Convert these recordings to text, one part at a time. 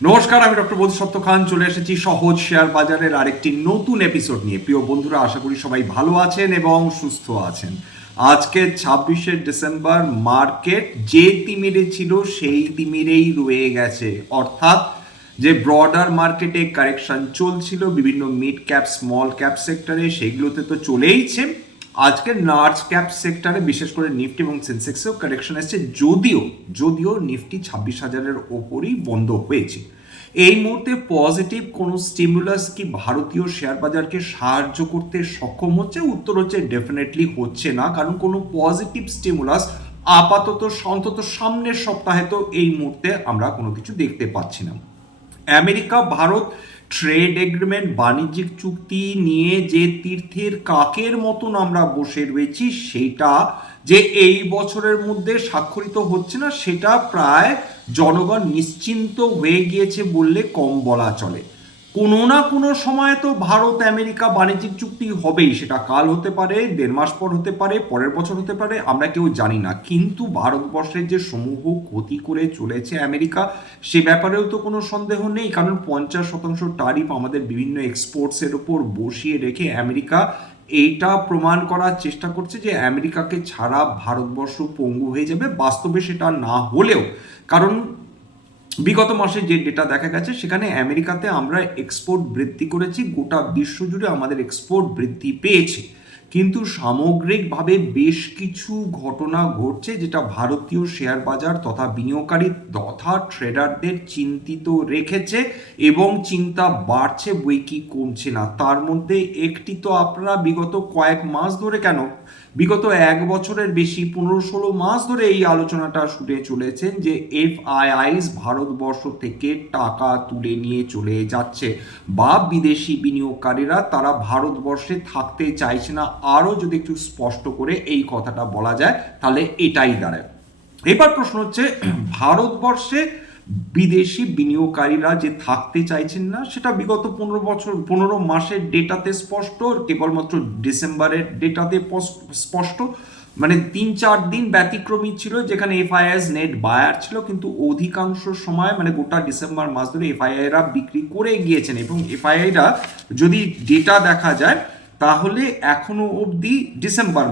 নমস্কার, আমি ডক্টর বোধিসত্ত্ব খান চলে এসেছি সহজ শেয়ার বাজারের আরেকটি নতুন এপিসোড নিয়ে। প্রিয় বন্ধুরা, আশা করি সবাই ভালো আছেন এবং সুস্থ আছেন। আজকে 26শে ডিসেম্বর, মার্কেট যে তিমিরে ছিল সেই তিমিরেই রয়ে গেছে। অর্থাৎ যে ব্রডার মার্কেটে কারেকশন চলছিল বিভিন্ন মিড ক্যাপ স্মল ক্যাপ সেক্টরে, সেগুলোতে তো চলেইছে। আজকে লার্জ ক্যাপ সেক্টরে বিশেষ করে নিফটি এবং সেন্সেক্সেও কারেকশন এসেছে, যদিও যদিও নিফটি 26,000-এর ওপরই বন্ধ হয়েছে। এই মুহূর্তে পজিটিভ কোনো স্টিমুলাস কি ভারতীয় শেয়ার বাজারকে সাহায্য করতে সক্ষম হচ্ছে? উত্তর হচ্ছে ডেফিনেটলি হচ্ছে না, কারণ কোনো পজিটিভ স্টিমুলাস আপাতত অন্তত সামনের সপ্তাহে তো এই মুহূর্তে আমরা কোনো কিছু দেখতে পাচ্ছি না। আমেরিকা ভারত ট্রেড এগ্রিমেন্ট, বাণিজ্যিক চুক্তি নিয়ে যে তীর্থের কাকের মতন আমরা বসে রয়েছি, সেটা যে এই বছরের মধ্যে স্বাক্ষরিত হচ্ছে না, সেটা প্রায় জনগণ নিশ্চিন্ত হয়ে গিয়েছে বললে কম বলা চলে। কোনো না কোনো সময় তো ভারত আমেরিকা বাণিজ্যিক চুক্তি হবেই, সেটা কাল হতে পারে, 1.5 মাস পর হতে পারে, পরের বছর হতে পারে, আমরা কেউ জানি না। কিন্তু ভারতবর্ষের যে সমূহ ক্ষতি করে চলেছে আমেরিকা, সে ব্যাপারেও তো কোনো সন্দেহ নেই, কারণ 50% ট্যারিফ আমাদের বিভিন্ন এক্সপোর্টসের উপর বসিয়ে রেখে আমেরিকা এইটা প্রমাণ করার চেষ্টা করছে যে আমেরিকাকে ছাড়া ভারতবর্ষ পঙ্গু হয়ে যাবে। বাস্তবে সেটা না হলেও, কারণ বিগত মাসে যে ডেটা দেখা গেছে সেখানে আমেরিকাতে আমরা এক্সপোর্ট বৃদ্ধি করেছি, গোটা বিশ্বজুড়ে আমাদের এক্সপোর্ট বৃদ্ধি পেয়েছে। কিন্তু সামগ্রিকভাবে বেশ কিছু ঘটনা ঘটছে যেটা ভারতীয় শেয়ার বাজার তথা বিনিয়োগকারী তথা ট্রেডারদের চিন্তিত রেখেছে, এবং চিন্তা বাড়ছে বই কি কমছে না। তার মধ্যে একটি তো আপনারা বিগত কয়েক মাস ধরে, কেন বিগত 1 বছরের বেশি 15-16 মাস ধরে এই আলোচনাটা শুনে চলেছেন যে এফআইআইস ভারতবর্ষ থেকে টাকা তুলে নিয়ে চলে যাচ্ছে, বা বিদেশি বিনিয়োগকারীরা তারা ভারতবর্ষে থাকতে চাইছে না। আরও যদি একটু স্পষ্ট করে এই কথাটা বলা যায় তাহলে এটাই দাঁড়ায়। এবার প্রশ্ন হচ্ছে, ভারতবর্ষে বিদেশি বিনিয়োগকারীরা যে থাকতে চাইছেন না, সেটা বিগত 15 মাসের ডেটাতে স্পষ্ট, কেবলমাত্র ডিসেম্বরের ডেটাতে স্পষ্ট। মানে 3-4 দিন ব্যতিক্রমী ছিল যেখানে এফআইআইস নেট বায়ার ছিল, কিন্তু অধিকাংশ সময় মানে গোটা ডিসেম্বর মাস ধরে এফআইআইরা বিক্রি করে গিয়েছেন। এবং এফআইআইরা যদি ডেটা দেখা যায় তাহলে এখনো অবধি ডিসেম্বর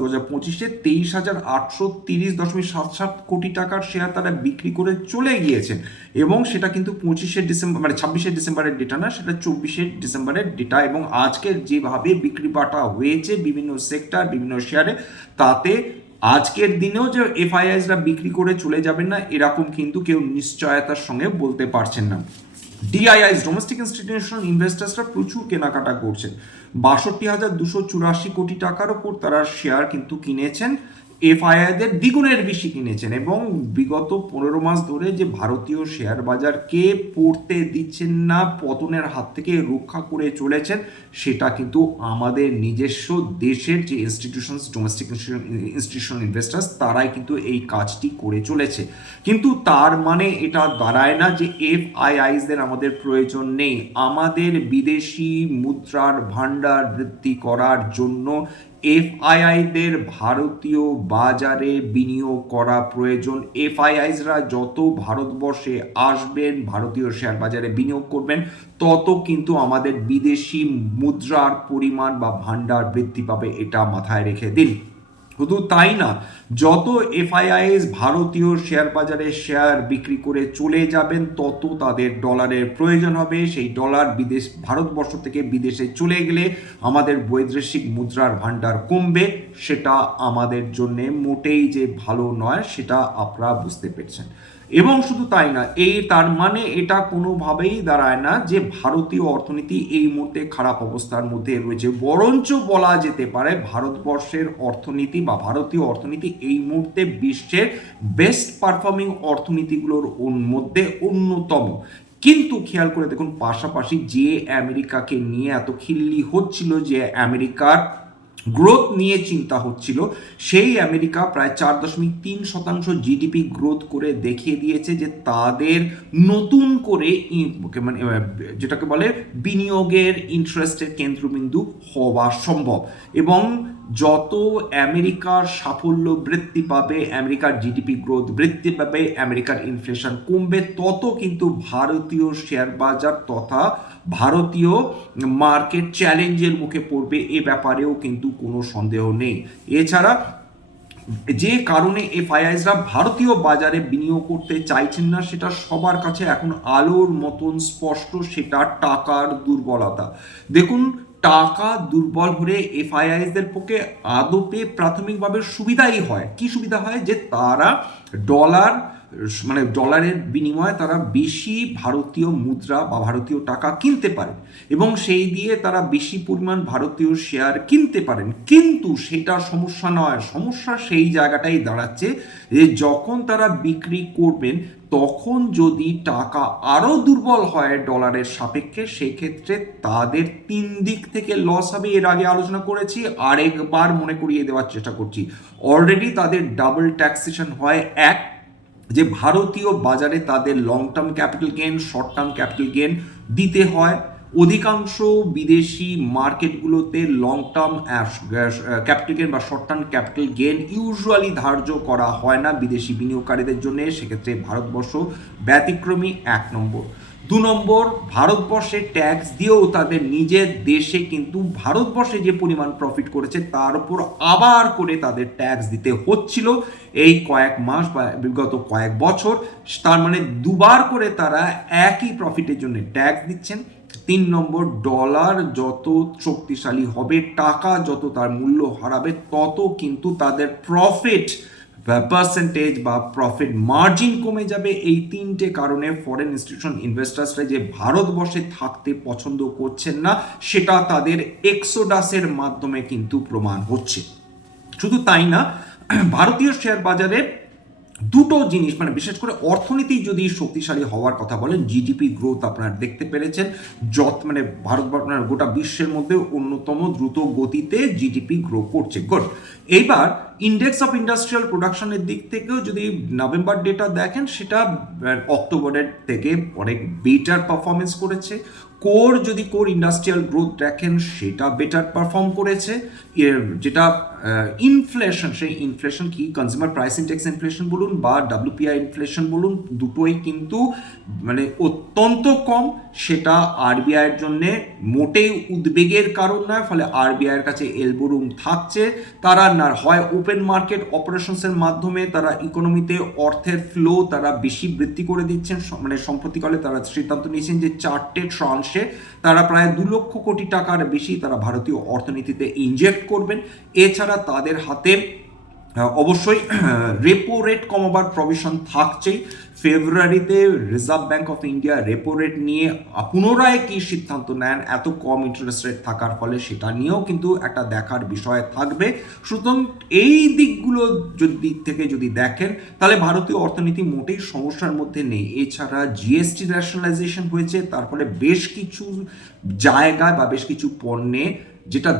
2025-এ 23,830.77 কোটি টাকার শেয়ার তারা বিক্রি করে চলে গিয়েছেন। এবং সেটা কিন্তু 25শে ডিসেম্বর মানে 26শে ডিসেম্বরের ডেটা না, সেটা 24শে ডিসেম্বরের ডেটা। এবং আজকের যেভাবে বিক্রি বাটা হয়েছে বিভিন্ন সেক্টর বিভিন্ন শেয়ারে, তাতে আজকের দিনেও যে এফআইআইসরা বিক্রি করে চলে যাবেন না এরকম কিন্তু কেউ নিশ্চয়তার সঙ্গে বলতে পারছেন না। ডিআইআইস ডোমেস্টিক ইনস্টিটিউশনাল ইনভেস্টার্সরা প্রচুর কেনাকাটা করছেন, 62,284 কোটি টাকার ওপর তারা শেয়ার কিন্তু কিনেছেন। এফআইআইদের দ্বিগুণের বেশি কিনেছেন। এবং বিগত 15 মাস ধরে যে ভারতীয় শেয়ার বাজারকে পড়তে দিচ্ছেন না, পতনের হাত থেকে রক্ষা করে চলেছেন, সেটা কিন্তু আমাদের নিজস্ব দেশের যে ইনস্টিটিউশনস, ডোমেস্টিক ইনস্টিটিউশনাল ইনভেস্টার্স, তারাই কিন্তু এই কাজটি করে চলেছে। কিন্তু তার মানে এটা দাঁড়ায় না যে এফআইআইসদের আমাদের প্রয়োজন নেই। আমাদের বিদেশি মুদ্রার ভান্ডার বৃদ্ধি করার জন্য এফআইআইদের ভারতীয় বাজারে বিনিয়োগ করা প্রয়োজন। এফআইআইসরা যত ভারতবর্ষে আসবেন, ভারতীয় শেয়ার বাজারে বিনিয়োগ করবেন, তত কিন্তু আমাদের বিদেশি মুদ্রার পরিমাণ বা ভান্ডার বৃদ্ধি পাবে, এটা মাথায় রেখে দিন। শুধু তাই না, যত এফআইআইএস ভারতীয় শেয়ার বাজারে শেয়ার বিক্রি করে চলে যাবেন, তত তাদের ডলারের প্রয়োজন হবে। সেই ডলার ভারতবর্ষ থেকে বিদেশে চলে গেলে আমাদের বৈদেশিক মুদ্রার ভান্ডার কমবে, সেটা আমাদের জন্য মোটেই যে ভালো নয়, সেটা আপনারা বুঝতে পেরেছেন। এবং শুধু তাই না, তার মানে এটা কোনোভাবেই দাঁড়ায় না যে ভারতীয় অর্থনীতি এই মুহূর্তে খারাপ অবস্থার মধ্যে রয়েছে। বরঞ্চ বলা যেতে পারে ভারতবর্ষের অর্থনীতি বা ভারতীয় অর্থনীতি এই মুহূর্তে বিশ্বের বেস্ট পারফর্মিং অর্থনীতিগুলোর মধ্যে অন্যতম। কিন্তু খেয়াল করে দেখুন, পাশাপাশি যে আমেরিকাকে নিয়ে এত খিল্লি হচ্ছিল, যে আমেরিকার গ্রোথ নিয়ে চিন্তা হচ্ছিল, সেই আমেরিকা প্রায় 4.3% জিডিপি গ্রোথ করে দেখিয়ে দিয়েছে যে তাদের নতুন করে মানে যেটাকে বলে বিনিয়োগের ইন্টারেস্টের কেন্দ্রবিন্দু হওয়া সম্ভব। এবং যত আমেরিকার সাফল্য বৃদ্ধি পাবে, আমেরিকার জিডিপি গ্রোথ বৃদ্ধি পাবে, আমেরিকার ইনফ্লেশন কমবে, তত কিন্তু ভারতীয় শেয়ার বাজার তথা ভারতীয় মার্কেট চ্যালেঞ্জের মুখে পড়বে, এ ব্যাপারেও কিন্তু কোনো সন্দেহ নেই। এছাড়া যে কারণে এফআইআইসরা ভারতীয় বাজারে বিনিয়োগ করতে চাইছেন না সেটা সবার কাছে এখন আলোর মতন স্পষ্ট, সেটা টাকার দুর্বলতা। দেখুন, টাকা দুর্বল হলে এফআইআইসদের পক্ষে আদপে প্রাথমিকভাবে সুবিধাই হয়। কি সুবিধা হয়? যে তারা ডলার মানে ডলারের বিনিময়ে তারা বেশি ভারতীয় মুদ্রা বা ভারতীয় টাকা কিনতে পারে এবং সেই দিয়ে তারা বেশি পরিমাণ ভারতীয় শেয়ার কিনতে পারেন। কিন্তু সেটা সমস্যা নয়, সমস্যা সেই জায়গাটাই দাঁড়াচ্ছে যে যখন তারা বিক্রি করবেন তখন যদি টাকা আরও দুর্বল হয় ডলারের সাপেক্ষে, সেই ক্ষেত্রে তাদের 3 দিক থেকে লস হবে। এর আগে আলোচনা করেছি, আরেকবার মনে করিয়ে দেওয়ার চেষ্টা করছি। অলরেডি তাদের ডাবল ট্যাক্সেশন হয়। এক, যে ভারতীয় বাজারে তাদের long term capital gain, short term capital gain দিতে হয়। অধিকাংশ বিদেশি মার্কেটগুলোতে লং টার্ম ক্যাপিটাল গেন বা short term capital gain usually ধার্য করা হয় না বিদেশি বিনিয়োগকারীদের জন্য। সেক্ষেত্রে ভারতবর্ষ ব্যতিক্রমী, 1 নম্বর। 2 নম্বর, ভারতবর্ষে ট্যাক্স দিয়েও তাদের নিজের দেশে কিন্তু ভারতবর্ষে যে পরিমাণ প্রফিট করেছে তার উপর আবার করে তাদের ট্যাক্স দিতে হচ্ছিল এই কয়েক মাস বা বিগত কয়েক বছর। তার মানে দুবার করে তারা একই প্রফিটের জন্য ট্যাক্স দিচ্ছেন। 3 নম্বর, ডলার যত শক্তিশালী হবে, টাকা যত তার মূল্য হারাবে, তত কিন্তু তাদের প্রফিট পার্সেন্টেজ বা প্রফিট মার্জিন কমে যাবে। এই 3টে কারণে ফরেন ইনস্টিটিউশন ইনভেস্টার্সরা যে ভারতবর্ষে থাকতে পছন্দ করছেন না সেটা তাদের এক্সোডাসের মাধ্যমে কিন্তু প্রমাণ হচ্ছে। শুধু তাই না, ভারতীয় শেয়ার বাজারে দুটো জিনিস, মানে বিশেষ করে অর্থনীতি যদি শক্তিশালী হওয়ার কথা বলেন, জিডিপি গ্রোথ আপনারা দেখতে পেরেছেন, মানে ভারতবর্ষ গোটা বিশ্বের মধ্যে অন্যতম দ্রুত গতিতে জিডিপি গ্রো করছে। গুড। এইবার ইন্ডেক্স অফ ইন্ডাস্ট্রিয়াল প্রোডাকশনের দিক থেকেও যদি নভেম্বর ডেটা দেখেন, সেটা অক্টোবরের থেকে অনেক বেটার পারফরমেন্স করেছে। কোর ইন্ডাস্ট্রিয়াল গ্রোথ দেখেন, সেটা বেটার পারফর্ম করেছে। যেটা ইনফ্লেশন, সেই ইনফ্লেশন কি কনজিউমার প্রাইস ইন্ডেক্স ইনফ্লেশন বলুন বা WPI ইনফ্লেশন বলুন, দুটোই কিন্তু মানে অত্যন্ত কম। সেটা আরবিআইয়ের জন্য মোটেই উদ্বেগের কারণ নয়। ফলে আরবিআইয়ের কাছে এলবো রুম থাকছে। তারা না হয় ওপেন মার্কেট অপারেশনসের মাধ্যমে তারা ইকোনমিতে অর্থের ফ্লো তারা বেশি বৃদ্ধি করে দিচ্ছেন। মানে সম্প্রতিকালে তারা সিদ্ধান্ত নিয়েছেন যে 4টে ট্রান্সে তারা প্রায় 2 লক্ষ কোটি টাকার বেশি তারা ভারতীয় অর্থনীতিতে ইনজেক্ট করবেন। এছাড়া তাদের হাতে অবশ্যই রেপো রেট কমাবার প্রভিশন থাকছেই। ফেব্রুয়ারিতে reserve bank of India repo rate নিয়ে পুনরায় কি সিদ্ধান্ত নেন এত কম ইন্টারেস্ট রেট থাকার ফলে, সেটা নিয়েও কিন্তু একটা দেখার বিষয় থাকবে। সুতরাং এই দিকগুলো দিক থেকে যদি দেখেন তাহলে ভারতীয় অর্থনীতি মোটেই সমস্যার মধ্যে নেই। এছাড়া জিএসটি ন্যাশনালাইজেশন হয়েছে, তার ফলে বেশ কিছু জায়গায় বা বেশ কিছু পণ্যে যেটা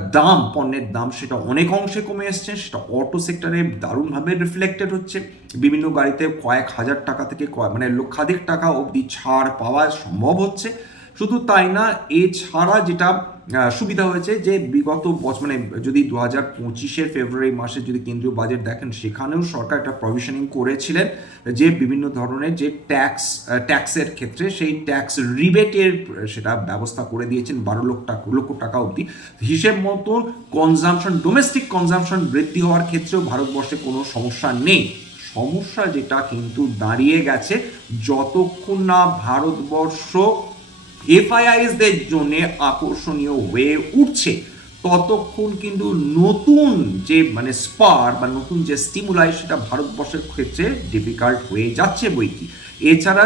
পণ্যের দাম সেটা অনেক অংশে কমে এসছে। সেটা অটো সেক্টরে দারুণভাবে রিফ্লেক্টেড হচ্ছে। বিভিন্ন গাড়িতে কয়েক হাজার টাকা থেকে মানে লক্ষাধিক টাকা অবধি ছাড় পাওয়া সম্ভব হচ্ছে। শুধু তাই না, এছাড়া যেটা সুবিধা হয়েছে যে বিগত মানে যদি 2025 ফেব্রুয়ারি মাসে যদি কেন্দ্রীয় বাজেট দেখেন, সেখানেও সরকার একটা প্রভিশনিং করেছিলেন যে বিভিন্ন ধরনের যে ট্যাক্সের ক্ষেত্রে সেই ট্যাক্স রিবেটের সেটা ব্যবস্থা করে দিয়েছেন 12 লক্ষ টাকা অবধি। হিসেব মতন ডোমেস্টিক কনজামশন বৃদ্ধি হওয়ার ক্ষেত্রেও ভারতবর্ষে কোনো সমস্যা নেই। সমস্যা যেটা কিন্তু দাঁড়িয়ে গেছে, যতক্ষণ না ভারতবর্ষ এফআইআইসদের জন্য আকর্ষণীয় হয়ে উঠছে, ততক্ষণ কিন্তু নতুন যে মানে স্পার বা নতুন যে স্টিমুলাই সেটা ভারতবর্ষের ক্ষেত্রে ডিফিকাল্ট হয়ে যাচ্ছে বইকি। এছাড়া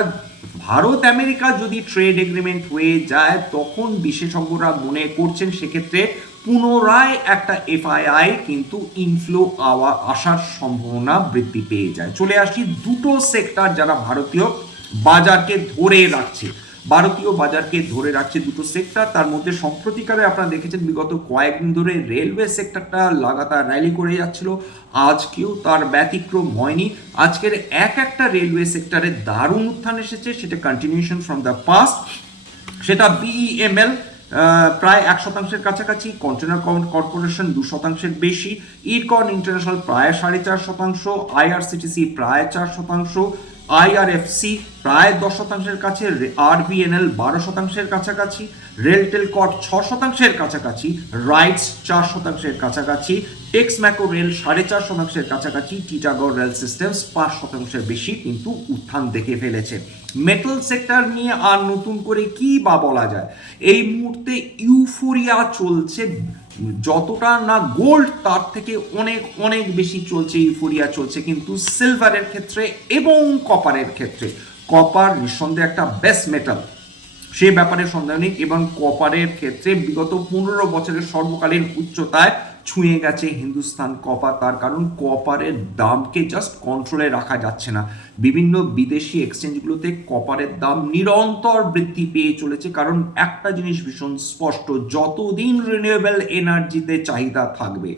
ভারত আমেরিকা যদি ট্রেড এগ্রিমেন্ট হয়ে যায়, তখন বিশেষজ্ঞরা মনে করছেন সেক্ষেত্রে পুনরায় একটা এফআইআই কিন্তু ইনফ্লো আসার সম্ভাবনা বৃদ্ধি পেয়ে যায়। চলে আসি দুটো সেক্টর যারা ভারতীয় বাজারকে ধরে রাখছে। দুটো সেক্টর, তার মধ্যে সম্প্রতিকালে আপনারা দেখেছেন বিগত কয়েকদিন ধরে রেলওয়ে সেক্টরটা লাগাতার র্যালি করে যাচ্ছিল। আজকেও তার ব্যতিক্রম হয়নি। আজকের একটা রেলওয়ে সেক্টরে দারুণ উত্থান এসেছে, সেটা কন্টিনিউশন ফ্রম দ্য পাস্ট। সেটা BEML, প্রায় 1% কাছাকাছি, কন্টেনার কর্পোরেশন 2% বেশি, ইরকন ইন্টারন্যাশনাল প্রায় 4.5%, আইআরসিটিসি প্রায় 4%, আইআরএফসি প্রায় 10%-এর কাছে, আরভিএনএল 12%-এর কাছাকাছি, রেলটেল কর্প 6%-এর কাছাকাছি, রাইটস 4%-এর কাছাকাছি, টেক্স ম্যাকো রেল 4.5%-এর কাছাকাছি, টিটাগড় রেল সিস্টেমস 5%-এর বেশি কিন্তু উত্থান দেখে ফেলেছে। মেটাল সেক্টর নিয়ে আর নতুন করে কি বা বলা যায়, এই মুহূর্তে ইউফোরিয়া চলছে, যতটা না গোল্ড তার থেকে অনেক অনেক বেশি চলছে ইউফোরিয়া চলছে কিন্তু সিলভারের ক্ষেত্রে এবং কপারের ক্ষেত্রে। কপার নিঃসন্দেহে একটা বেস্ট মেটাল, সে ব্যাপারে সন্দেহ নেই, এবং কপারের ক্ষেত্রে বিগত 15 বছরের সর্বকালীন উচ্চতায় ছুঁয়ে গেছে হিন্দুস্তান কপার। তার কারণ কপারের দামকে জাস্ট কন্ট্রোলে রাখা যাচ্ছে না, বিভিন্ন বিদেশি এক্সচেঞ্জগুলোতে কপারের দাম নিরন্তর বৃদ্ধি পেয়ে চলেছে। কারণ একটা জিনিস ভীষণ স্পষ্ট, যতদিন রিনিউয়েবল এনার্জিতে চাহিদা থাকবে,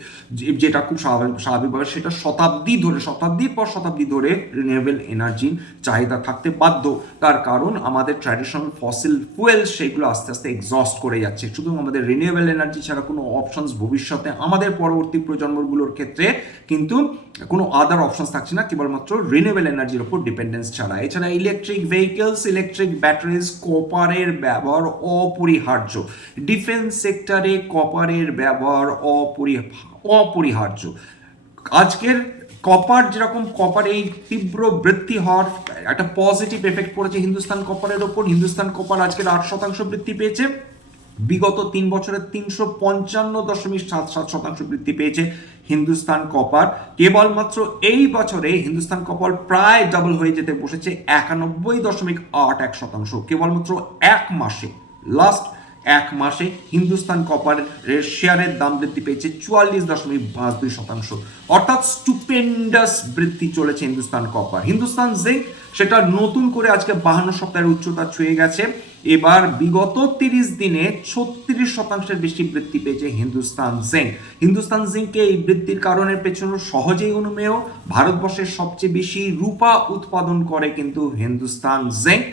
যেটা খুব স্বাভাবিকভাবে সেটা শতাব্দীর পর শতাব্দী ধরে রিনিউয়েবল এনার্জির চাহিদা থাকতে বাধ্য। তার কারণ আমাদের ট্র্যাডিশনাল ফসিল ফুয়েল সেগুলো আস্তে আস্তে এক্সস্ট করে যাচ্ছে। শুধু আমাদের রিনিউয়েবল এনার্জি ছাড়া কোনো অপশনস ভবিষ্যতে আমাদের পরবর্তী প্রজন্মগুলোর ক্ষেত্রে কিন্তু কোনো আদার অপশনস থাকছে না, কেবলমাত্র রিনিউয়েবল এনার্জির উপর ডিপেন্ডেন্স ছাড়া। এছাড়া ইলেকট্রিক ভেহিকলস, ইলেকট্রিক ব্যাটারিজ, কপারের ব্যবহার অপরিহার্য। ডিফেন্স সেক্টরে কপারের ব্যবহার অপরিহার্য। আজকের কপার যেরকম, কপার এই তীব্র বৃদ্ধি হওয়ার একটা পজিটিভ এফেক্ট পড়েছে হিন্দুস্তান কপারের ওপর। হিন্দুস্তান কপার আজকের 8% বৃদ্ধি পেয়েছে, বিগত 3 বছরে 355.77% বৃদ্ধি পেয়েছে হিন্দুস্তান কপার। কেবলমাত্র এই বছরে হিন্দুস্তান কপার প্রায় ডাবল হয়ে যেতে বসেছে 91.81%। কেবলমাত্র লাস্ট এক মাসে হিন্দুস্তান কপারের শেয়ারের দাম বৃদ্ধি পেয়েছে 44.52%। অর্থাৎ স্টুপেন্ডাস বৃদ্ধি চলেছে হিন্দুস্তান কপার। হিন্দুস্তান জিঙ্ক সেটা নতুন করে আজকে 52 সপ্তাহের উচ্চতা ছুঁয়ে গেছে। এবার বিগত 30 দিনে 36% বেশি বৃদ্ধি পেয়েছে হিন্দুস্তান জিঙ্ক। হিন্দুস্তান জিঙ্কে এই বৃদ্ধির কারণের পেছনে সহজেই অনুমেয়, ভারতবর্ষের সবচেয়ে বেশি রূপা উৎপাদন করে কিন্তু হিন্দুস্তান জিঙ্ক,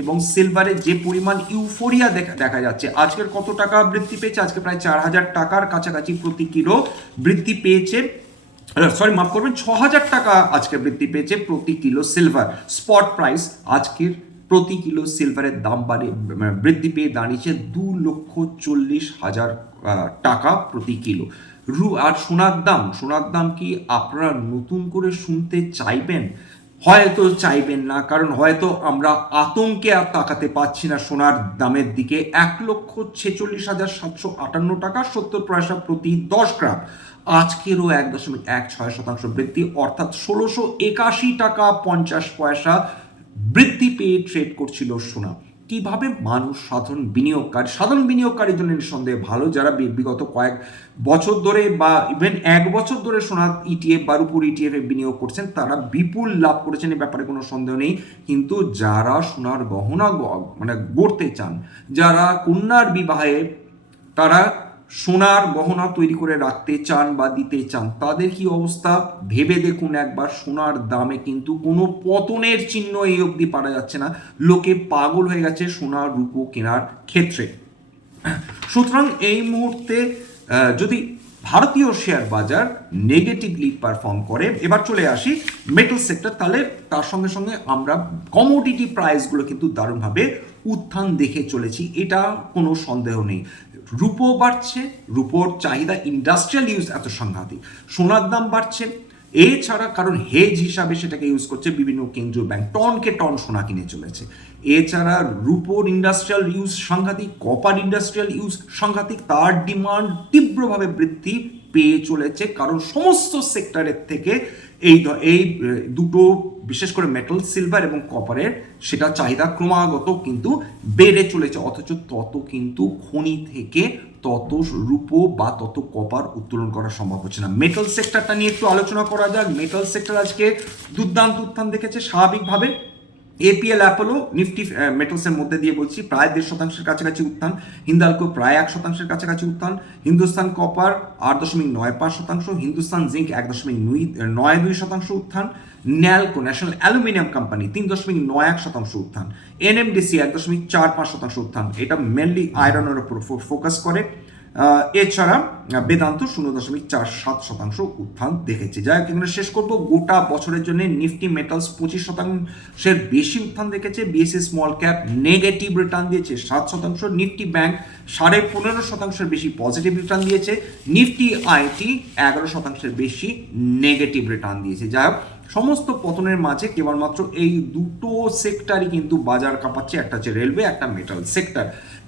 এবং সিলভারের যে পরিমাণ ইউফোরিয়া দেখা যাচ্ছে। আজকের কত টাকা বৃদ্ধি পেয়েছে? আজকে প্রায় 4000 টাকার কাছাকাছি প্রতি কিলো বৃদ্ধি পেয়েছে, মাফ করবেন, 6000 টাকা আজকে বৃদ্ধি পেয়েছে প্রতি কিলো সিলভার। স্পট প্রাইস আজকের প্রতি কিলো সিলভারের দাম বৃদ্ধি পেয়ে দাঁড়িয়েছে 2,40,000 টাকা প্রতি কিলো। আর সোনার দাম কি আপনারা নতুন করে শুনতে চাইবেন? হয়তো চাইবেন না, কারণ হয়তো আমরা আতঙ্কে আর তাকাতে পাচ্ছি না সোনার দামের দিকে। 1,46,758 টাকা 70 পয়সা প্রতি 10 গ্রাম। আজকেরও 1.16% বৃদ্ধি, অর্থাৎ 1,681 টাকা 50 পয়সা বৃদ্ধি পেয়ে ট্রেড করছিল সোনা। কিভাবে মানুষ সাধারণ বিনিয়োগকারীর জন্য নিঃসন্দেহে ভালো, যারা বিগত কয়েক বছর ধরে বা ইভেন 1 বছর ধরে সোনা ইটিএফ বা রূপোর ইটিএফ এ বিনিয়োগ করছেন, তারা বিপুল লাভ করেছেন, এ ব্যাপারে কোনো সন্দেহ নেই। কিন্তু যারা সোনার গহনা গড়তে চান, যারা কন্যার বিবাহে তারা সোনার গহনা তৈরি করে রাখতে চান বা দিতে চান, তাদের কি অবস্থা ভেবে দেখুন একবার। সোনার দামে কিন্তু কোনো পতনের চিহ্ন এই অবধি পাওয়া যাচ্ছে না। লোকে পাগল হয়ে গেছে সোনার রূপো কেনার ক্ষেত্রে। সুতরাং এই মুহূর্তে যদি ভারতীয় শেয়ার বাজার নেগেটিভলি পারফর্ম করে, এবার চলে আসি মেটাল সেক্টর, তাহলে তার সঙ্গে সঙ্গে আমরা কমোডিটি প্রাইসগুলো কিন্তু দারুণভাবে উত্থান দেখে চলেছি, এটা কোনো সন্দেহ নেই। রূপো বাড়ছে, রূপোর চাহিদা ইন্ডাস্ট্রিয়াল ইউজ এত সাংঘাতিক, সোনার দাম বাড়ছে। এছাড়া কারণ হেজ হিসাবে সেটাকে ইউজ করছে বিভিন্ন কেন্দ্রীয় ব্যাংক, টনকে টন সোনা কিনে চলেছে। এছাড়া রূপোর ইন্ডাস্ট্রিয়াল ইউজ সাংঘাতিক, কপার ইন্ডাস্ট্রিয়াল ইউজ সাংঘাতিক, তার ডিমান্ড তীব্রভাবে বৃদ্ধি পেয়ে চলেছে। কারণ সমস্ত সেক্টরের থেকে এই দুটো, বিশেষ করে মেটাল, সিলভার এবং কপারের সেটা চাহিদা ক্রমাগত কিন্তু বেড়ে চলেছে, অথচ তত কিন্তু খনি থেকে তত রূপো বা তত কপার উত্তোলন করা সম্ভব হচ্ছে না। মেটাল সেক্টরটা নিয়ে একটু আলোচনা করা যাক। মেটাল সেক্টর আজকে দুর্দান্ত উত্থান দেখেছে স্বাভাবিকভাবে। এপিএল অ্যাপোলো নিফটি মেটালসের মধ্যে দিয়ে বলছি প্রায় 1.5% কাছাকাছি উত্থান, হিন্দালকো প্রায় 1% কাছাকাছি উত্থান, হিন্দুস্তান কপার 8.95%, হিন্দুস্তান জিঙ্ক 1.92% উত্থান, ন্যালকো ন্যাশনাল অ্যালুমিনিয়াম কোম্পানি 3.91% উত্থান, এনএমডিসি 1.45% উত্থান। এটা মেনলি আয়রনের উপর ফোকাস করে। এছাড়া বেদান্ত 0.47% উত্থান দেখেছে। যাই হোক, এখানে শেষ করবো গোটা বছরের জন্য নিফটি মেটালস 25%-এর বেশি উত্থান দেখেছে, BSc small cap negative return দিয়েছে 7%, নিফটি ব্যাংক 15.5%-এর বেশি পজিটিভ রিটার্ন দিয়েছে, নিফটি আইটি 11%-এর বেশি নেগেটিভ রিটার্ন দিয়েছে। যাই হোক, সমস্ত পতনের মাঝে কেবলমাত্র এই দুটো সেক্টরই কিন্তু বাজার কাঁপাচ্ছে, একটা হচ্ছে রেলওয়ে, একটা মেটাল সেক্টর।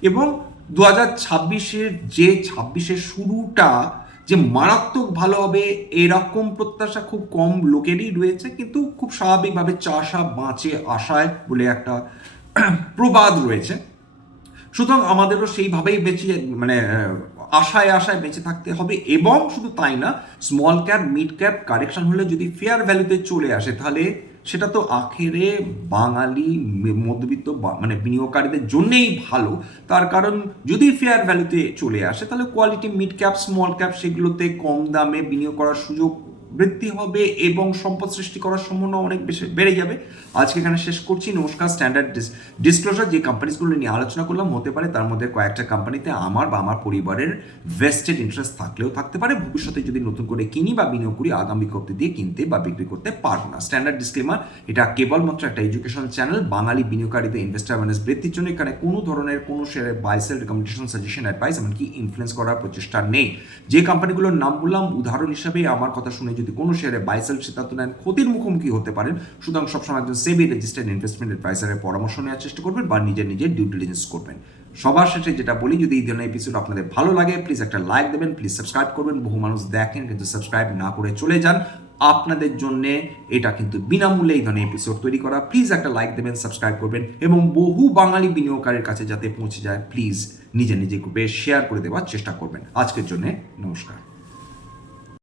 এবং 2026-এর যে 26-এর শুরুটা যে মারাত্মক ভালো হবে এরকম প্রত্যাশা খুব কম লোকেরই রয়েছে, কিন্তু খুব স্বাভাবিকভাবে চাষা বাঁচে আশায় বলে একটা প্রবাদ রয়েছে। সুতরাং আমাদেরও সেইভাবেই বেঁচে আশায় আশায় বেঁচে থাকতে হবে। এবং শুধু তাই না, small cap mid cap correction হলে যদি ফেয়ার ভ্যালুতে চলে আসে তাহলে সেটা তো আখেরে বাঙালি মধ্যবিত্ত বিনিয়োগকারীদের জন্যেই ভালো। তার কারণ যদি ফেয়ার ভ্যালুতে চলে আসে তাহলে quality mid cap small cap সেগুলোতে কম দামে বিনিয়োগ করার সুযোগ বৃদ্ধি হবে এবং সম্পদ সৃষ্টি করার সম্ভাবনা অনেক বেশি বেড়ে যাবে। আজকে এখানে শেষ করছি। নমস্কার। স্ট্যান্ডার্ড ডিসক্লোজার যে কোম্পানিগুলো নিয়ে আলোচনা করলাম, হতে পারে তার মধ্যে কয়েকটা কোম্পানিতে আমার বা আমার পরিবারের ভেস্টেড ইন্টারেস্ট থাকলেও থাকতে পারে। ভবিষ্যতে যদি নতুন করে কিনি বা বিনিয়োগ করি, আগামী বিজ্ঞপ্তি দিয়ে কিনতে বা বিক্রি করতে পারবো না। স্ট্যান্ডার্ড ডিসক্লেমার, এটা কেবলমাত্র একটা এডুকেশনাল চ্যানেল। বাঙালি বিনিয়োগকারীদের ইনভেস্টার অ্যাওয়ারনেস বৃদ্ধির জন্য এখানে কোনো ধরনের কোনো শেয়ারের buy sell recommendation, suggestion, advice এমনকি ইনফ্লুয়েন্স করার প্রচেষ্টা নেই। যে কোম্পানিগুলোর নাম বললাম উদাহরণ হিসাবে, আমার কথা শুনে যদি কোনো শেয়ারে বাই সেল সিদ্ধান্ত নেন ক্ষতির মুখোমুখি হতে পারেন। সুতরাং সবসময় একজন সেবি রেজিস্টার্ড ইনভেস্টমেন্ট অ্যাডভাইসারের পরামর্শ নেওয়ার চেষ্টা করবেন বা নিজের ডিউ ডিলিজেন্স করবেন। সবার শেষে যেটা বলি, যদি এই ধরনের এপিসোড আপনাদের ভালো লাগে প্লিজ একটা লাইক দেবেন, প্লিজ সাবস্ক্রাইব করবেন। বহু মানুষ দেখেন কিন্তু সাবস্ক্রাইব না করে চলে যান। আপনাদের জন্য এটা কিন্তু বিনামূল্যে এই ধরনের এপিসোড তৈরি করা। প্লিজ একটা লাইক দেবেন, সাবস্ক্রাইব করবেন এবং বহু বাঙালি বিনিয়োগকারীর কাছে যাতে পৌঁছে যায় প্লিজ নিজে গ্রুপে শেয়ার করে দেওয়ার চেষ্টা করবেন। আজকের জন্য নমস্কার।